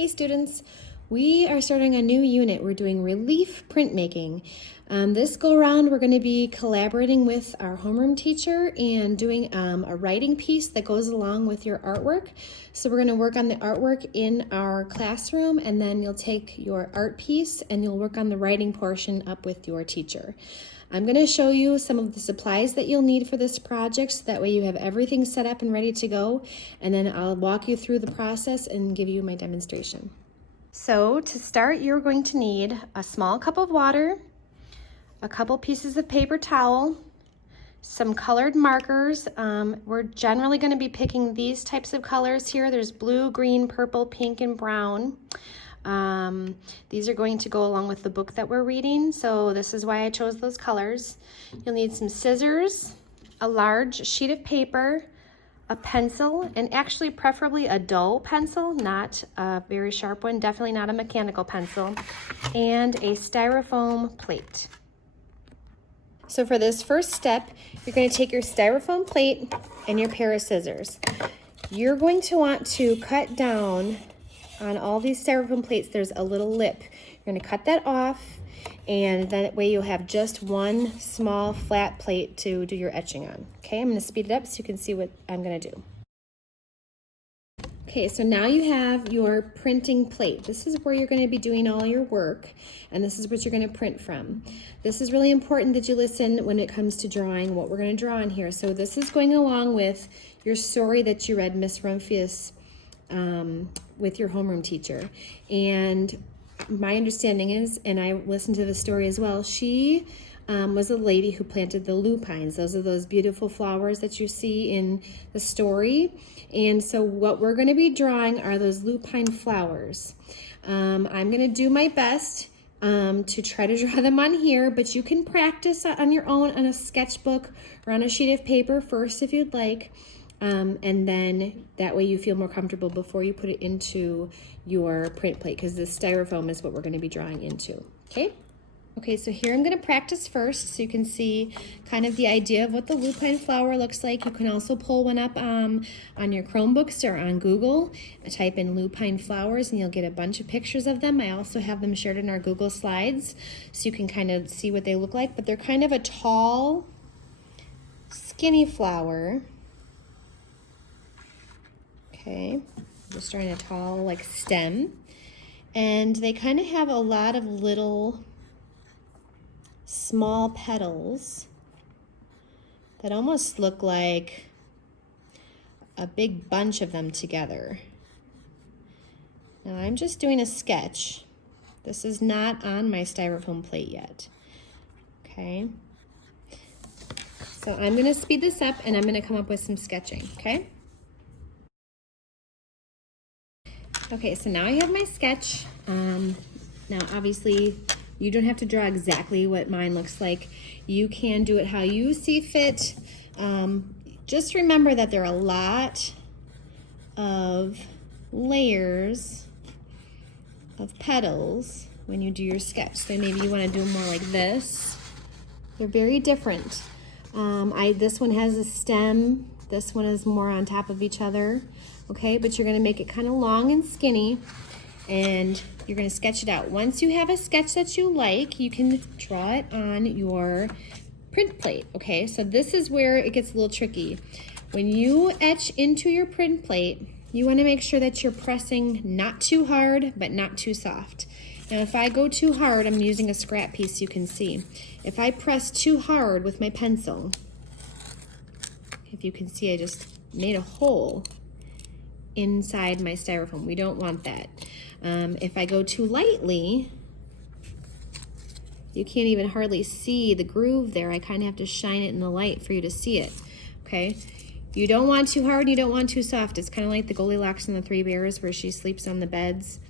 Hey students, we are starting a new unit. We're doing relief printmaking. This go around we're going to be collaborating with our homeroom teacher and doing a writing piece that goes along with your artwork. So we're going to work on the artwork in our classroom, and then you'll take your art piece and you'll work on the writing portion up with your teacher. I'm going to show you some of the supplies that you'll need for this project so that way you have everything set up and ready to go, and then I'll walk you through the process and give you my demonstration. So to start, you're going to need a small cup of water, a couple pieces of paper towel, some colored markers. We're generally going to be picking these types of colors here. There's blue, green, purple, pink, and brown. These are going to go along with the book that we're reading, so this is why I chose those colors. You'll need some scissors, a large sheet of paper, a pencil, and actually preferably a dull pencil, not a very sharp one, definitely not a mechanical pencil, and a styrofoam plate. So for this first step, you're going to take your styrofoam plate and your pair of scissors. You're going to want to cut down on all these styrofoam plates. There's a little lip. You're going to cut that off, and that way you'll have just one small flat plate to do your etching on. Okay, I'm going to speed it up so you can see what I'm going to do. Okay, so now you have your printing plate. This is where you're going to be doing all your work, and this is what you're going to print from. This is really important that you listen when it comes to drawing what we're going to draw on here. So this is going along with your story that you read, Miss Rumphius, with your homeroom teacher. And my understanding is, and I listened to the story as well, she was a lady who planted the lupines. Those are those beautiful flowers that you see in the story. And so what we're going to be drawing are those lupine flowers. I'm going to do my best to try to draw them on here, but you can practice on your own on a sketchbook or on a sheet of paper first if you'd like. And then that way you feel more comfortable before you put it into your print plate, because the styrofoam is what we're going to be drawing into. Okay, so here I'm going to practice first so you can see kind of the idea of what the lupine flower looks like. You can also pull one up on your Chromebooks or on Google. Type in lupine flowers and you'll get a bunch of pictures of them. I also have them shared in our Google Slides so you can kind of see what they look like. But they're kind of a tall, skinny flower. Okay, just drawing a tall like stem. And they kind of have a lot of little small petals that almost look like a big bunch of them together. Now I'm just doing a sketch. This is not on my styrofoam plate yet. Okay. So I'm gonna speed this up and I'm gonna come up with some sketching, okay? Okay, so now I have my sketch. Now obviously you don't have to draw exactly what mine looks like. You can do it how you see fit. Just remember that there are a lot of layers of petals when you do your sketch. So maybe you want to do more like this. They're very different. This one has a stem. This one is more on top of each other. Okay, but you're going to make it kind of long and skinny, and you're going to sketch it out. Once you have a sketch that you like, you can draw it on your print plate. Okay, so this is where it gets a little tricky. When you etch into your print plate, you want to make sure that you're pressing not too hard but not too soft. Now if I go too hard, I'm using a scrap piece, you can see. If I press too hard with my pencil, if you can see, I just made a hole inside my styrofoam. We don't want that. If I go too lightly, you can't even hardly see the groove there. I kind of have to shine it in the light for you to see it. Okay, you don't want too hard, you don't want too soft. It's kind of like the Goldilocks and the Three Bears, where she sleeps on the beds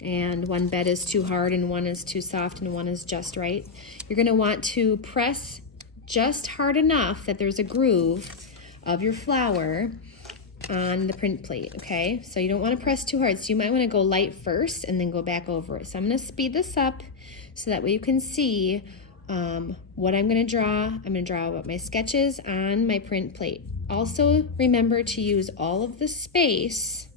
and one bed is too hard and one is too soft and one is just right. You're going to want to press just hard enough that there's a groove of your flower on the print plate. Okay, so you don't want to press too hard, so you might want to go light first and then go back over it. So I'm going to speed this up so that way you can see what I'm going to draw. I'm going to draw my sketches on my print plate. Also remember to use all of the space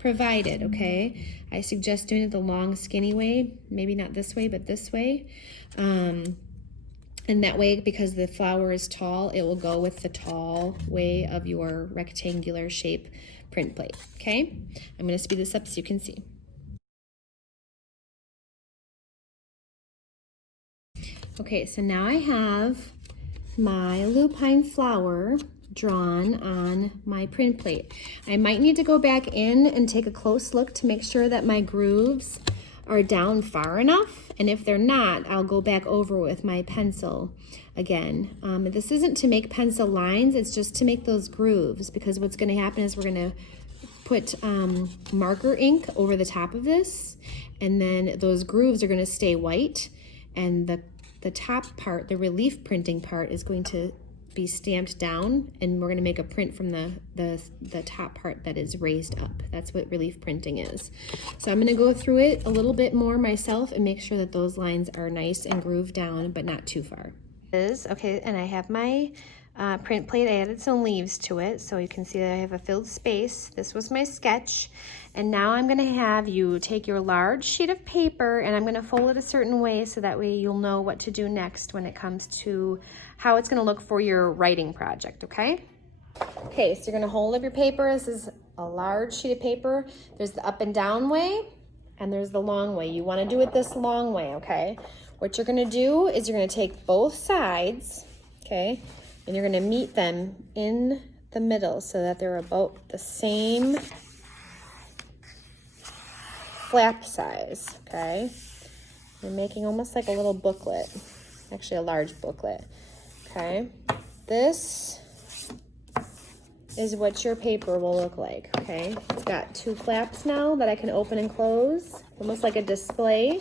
provided, okay? I suggest doing it the long, skinny way. Maybe not this way, but this way. And that way, because the flower is tall, it will go with the tall way of your rectangular shape print plate, okay? I'm gonna speed this up so you can see. Okay, so now I have my lupine flower drawn on my print plate. I might need to go back in and take a close look to make sure that my grooves are down far enough, and if they're not, I'll go back over with my pencil again. This isn't to make pencil lines, it's just to make those grooves, because what's going to happen is we're going to put marker ink over the top of this, and then those grooves are going to stay white, and the top part, the relief printing part, is going to be stamped down, and we're going to make a print from the top part that is raised up. That's what relief printing is. So I'm going to go through it a little bit more myself and make sure that those lines are nice and grooved down, but not too far. Okay, and I have my print plate. I added some leaves to it, so you can see that I have a filled space. This was my sketch. And now I'm gonna have you take your large sheet of paper, and I'm gonna fold it a certain way so that way you'll know what to do next when it comes to how it's gonna look for your writing project, okay? Okay, so you're gonna hold up your paper. This is a large sheet of paper. There's the up and down way, and there's the long way. You wanna do it this long way, okay? What you're gonna do is you're gonna take both sides, okay? And you're gonna meet them in the middle so that they're about the same flap size, okay? You're making almost like a little booklet, actually a large booklet, okay? This is what your paper will look like, okay? It's got two flaps now that I can open and close, almost like a display,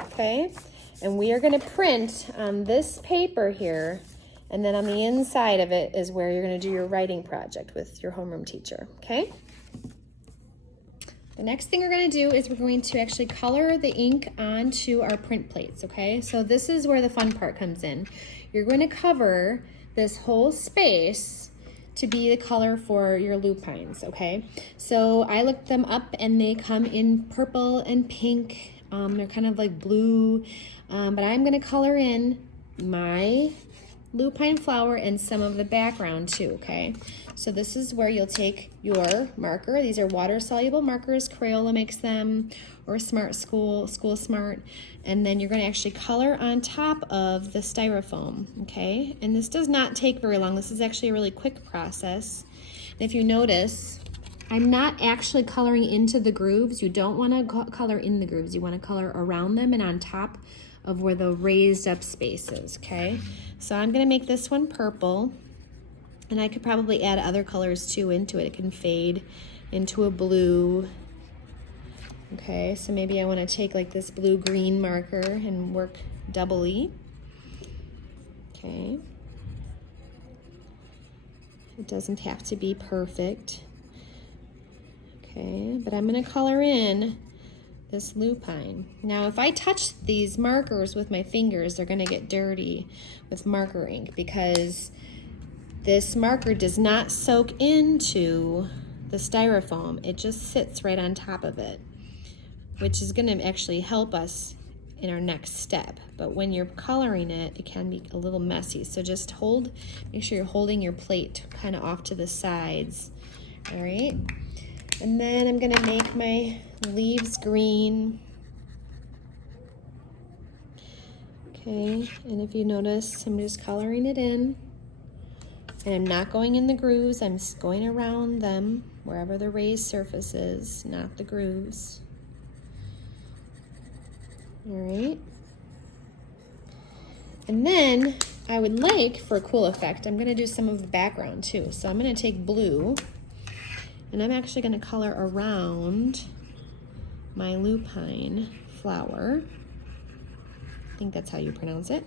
okay? And we are gonna print on this paper here, and then on the inside of it is where you're gonna do your writing project with your homeroom teacher, okay? The next thing we're gonna do is we're going to actually color the ink onto our print plates, okay? So this is where the fun part comes in. You're going to cover this whole space to be the color for your lupines, okay? So I looked them up and they come in purple and pink. They're kind of like blue, but I'm gonna color in my lupine flower and some of the background too, okay? So this is where you'll take your marker. These are water-soluble markers. Crayola makes them, or Smart School Smart. And then you're gonna actually color on top of the styrofoam, okay? And this does not take very long. This is actually a really quick process. And if you notice, I'm not actually coloring into the grooves. You don't wanna color in the grooves. You wanna color around them and on top of where the raised up space is, okay? So I'm gonna make this one purple, and I could probably add other colors too into it. It can fade into a blue. Okay, so maybe I wanna take like this blue-green marker and work doubly. Okay. It doesn't have to be perfect. Okay, but I'm gonna color in this lupine. Now, if I touch these markers with my fingers, they're gonna get dirty with marker ink because this marker does not soak into the styrofoam. It just sits right on top of it, which is gonna actually help us in our next step. But when you're coloring it, it can be a little messy. So just make sure you're holding your plate kind of off to the sides, all right? And then I'm gonna make my leaves green. Okay, and if you notice, I'm just coloring it in. And I'm not going in the grooves, I'm just going around them, wherever the raised surface is, not the grooves. All right. And then I would like, for a cool effect, I'm gonna do some of the background too. So I'm gonna take blue, and I'm actually gonna color around my lupine flower. I think that's how you pronounce it.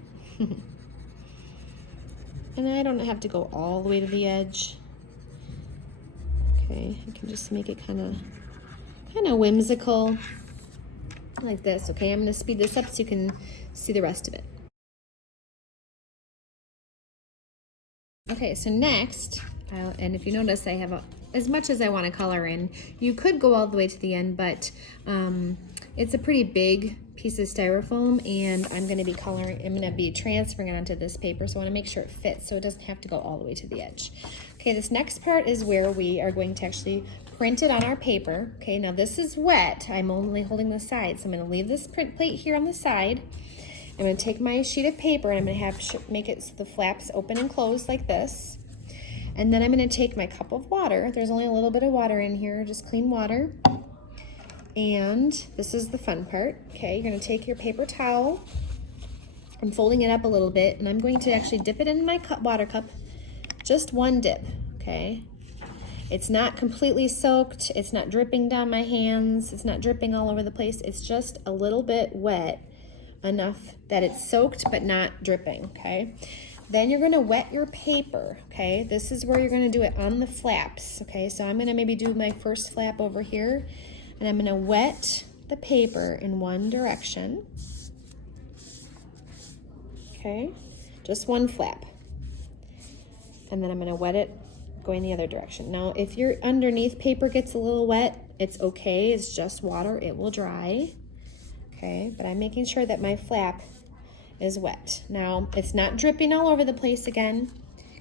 And I don't have to go all the way to the edge. Okay, I can just make it kind of whimsical like this. Okay, I'm gonna speed this up so you can see the rest of it. Okay, so next And if you notice, I have as much as I want to color in. You could go all the way to the end, but it's a pretty big piece of styrofoam, and I'm going to be transferring it onto this paper, so I want to make sure it fits so it doesn't have to go all the way to the edge. Okay, this next part is where we are going to actually print it on our paper. Okay, now this is wet. I'm only holding the side, so I'm going to leave this print plate here on the side. I'm going to take my sheet of paper and I'm going to make it so the flaps open and close like this. And then I'm going to take my cup of water. There's only a little bit of water in here, just clean water. And this is the fun part. Okay, you're going to take your paper towel. I'm folding it up a little bit, and I'm going to actually dip it in my water cup. Just one dip, okay? It's not completely soaked. It's not dripping down my hands. It's not dripping all over the place. It's just a little bit wet, enough that it's soaked but not dripping, okay? Then you're gonna wet your paper, okay? This is where you're gonna do it on the flaps, okay? So I'm gonna maybe do my first flap over here, and I'm gonna wet the paper in one direction, okay? Just one flap. And then I'm gonna wet it going the other direction. Now, if your underneath paper gets a little wet, it's okay, it's just water, it will dry. Okay, but I'm making sure that my flap is wet. Now, it's not dripping all over the place again.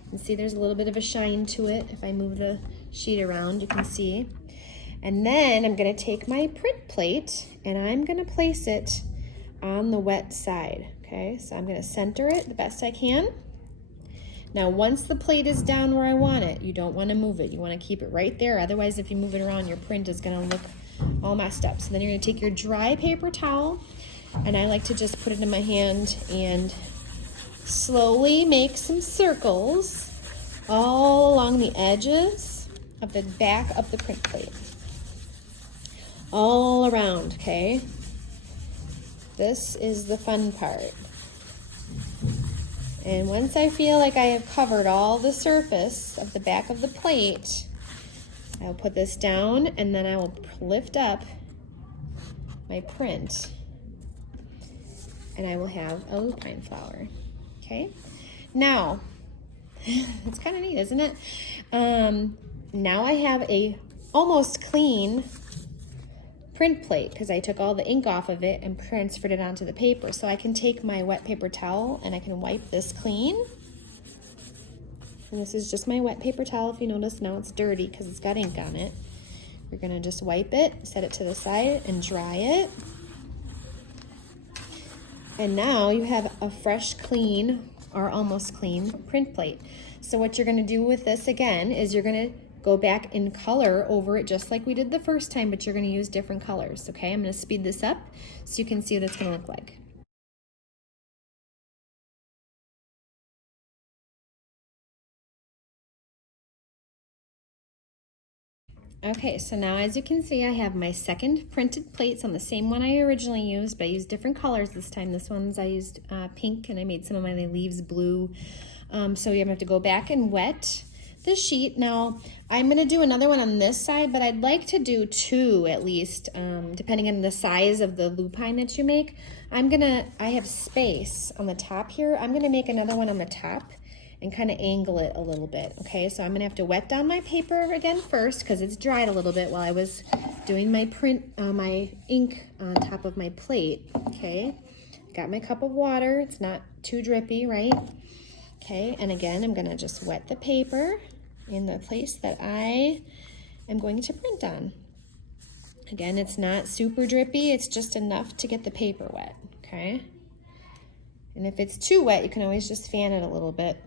You can see there's a little bit of a shine to it. If I move the sheet around, you can see. And then I'm gonna take my print plate and I'm gonna place it on the wet side, okay? So I'm gonna center it the best I can. Now, once the plate is down where I want it, you don't wanna move it. You wanna keep it right there. Otherwise, if you move it around, your print is gonna look all messed up. So then you're gonna take your dry paper towel, and I like to just put it in my hand and slowly make some circles all along the edges of the back of the print plate. All around, okay? This is the fun part. And once I feel like I have covered all the surface of the back of the plate, I'll put this down and then I will lift up my print and I will have a lupine flower, okay? Now, it's kind of neat, isn't it? Now I have a almost clean print plate because I took all the ink off of it and transferred it onto the paper. So I can take my wet paper towel and I can wipe this clean. And this is just my wet paper towel. If you notice, now it's dirty because it's got ink on it. You're gonna just wipe it, set it to the side, and dry it. And now you have a fresh, clean, or almost clean print plate. So what you're gonna do with this again is you're gonna go back and color over it just like we did the first time, but you're gonna use different colors, okay? I'm gonna speed this up so you can see what it's gonna look like. Okay, so now as you can see, I have my second printed plates on the same one I originally used, but I used different colors this time. This one's I used pink, and I made some of my leaves blue. So you're gonna have to go back and wet the sheet. Now, I'm gonna do another one on this side, but I'd like to do two at least, depending on the size of the lupine that you make. I have space on the top here. I'm gonna make another one on the top and kind of angle it a little bit, okay? So I'm gonna have to wet down my paper again first because it's dried a little bit while I was doing my my ink on top of my plate, okay? Got my cup of water, it's not too drippy, right? Okay, and again, I'm gonna just wet the paper in the place that I am going to print on. Again, it's not super drippy, it's just enough to get the paper wet, okay? And if it's too wet, you can always just fan it a little bit.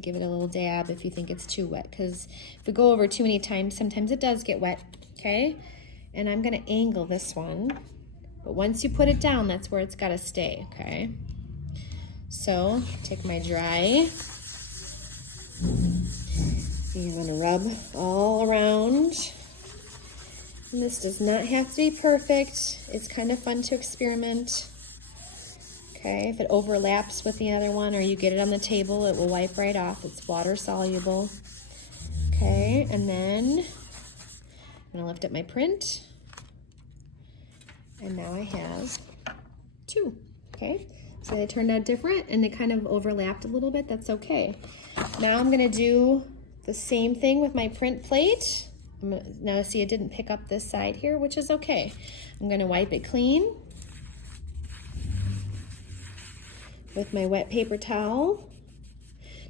Give it a little dab if you think it's too wet, because if we go over too many times, sometimes it does get wet, okay? And I'm gonna angle this one, but once you put it down, that's where it's gotta stay, okay? So, take my dry, and I'm gonna rub all around. And this does not have to be perfect. It's kind of fun to experiment. Okay, if it overlaps with the other one or you get it on the table, it will wipe right off. It's water soluble. Okay, and then I'm gonna lift up my print. And now I have two, okay? So they turned out different and they kind of overlapped a little bit, that's okay. Now I'm gonna do The same thing with my print plate. Now see, it didn't pick up this side here, which is okay. I'm gonna wipe it clean with my wet paper towel.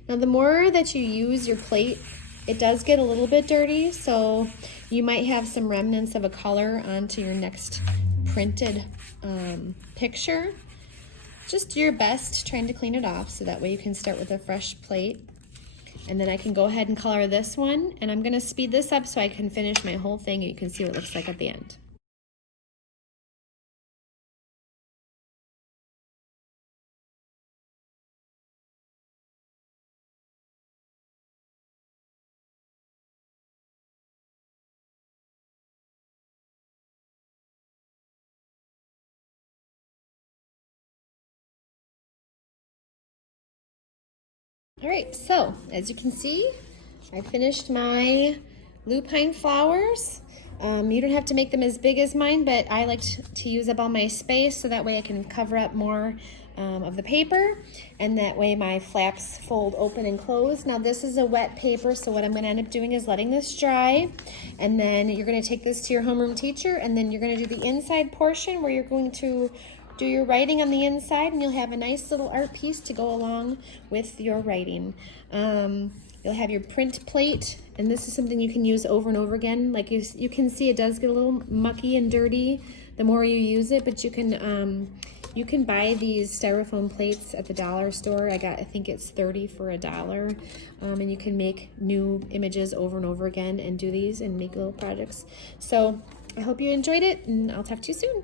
Now the more that you use your plate, it does get a little bit dirty, so you might have some remnants of a color onto your next printed picture. Just do your best trying to clean it off so that way you can start with a fresh plate. And then I can go ahead and color this one, and I'm gonna speed this up so I can finish my whole thing and you can see what it looks like at the end. All right, so as you can see, I finished my lupine flowers. You don't have to make them as big as mine, but I like to use up all my space so that way I can cover up more of the paper, and that way my flaps fold open and close. Now this is a wet paper, so what I'm gonna end up doing is letting this dry, and then you're gonna take this to your homeroom teacher, and then you're gonna do the inside portion where you're going to do your writing on the inside, and you'll have a nice little art piece to go along with your writing. You'll have your print plate, and this is something you can use over and over again. Like you can see, it does get a little mucky and dirty the more you use it, but you can buy these styrofoam plates at the dollar store. I think it's 30 for $1, and you can make new images over and over again and do these and make little projects. So I hope you enjoyed it, and I'll talk to you soon.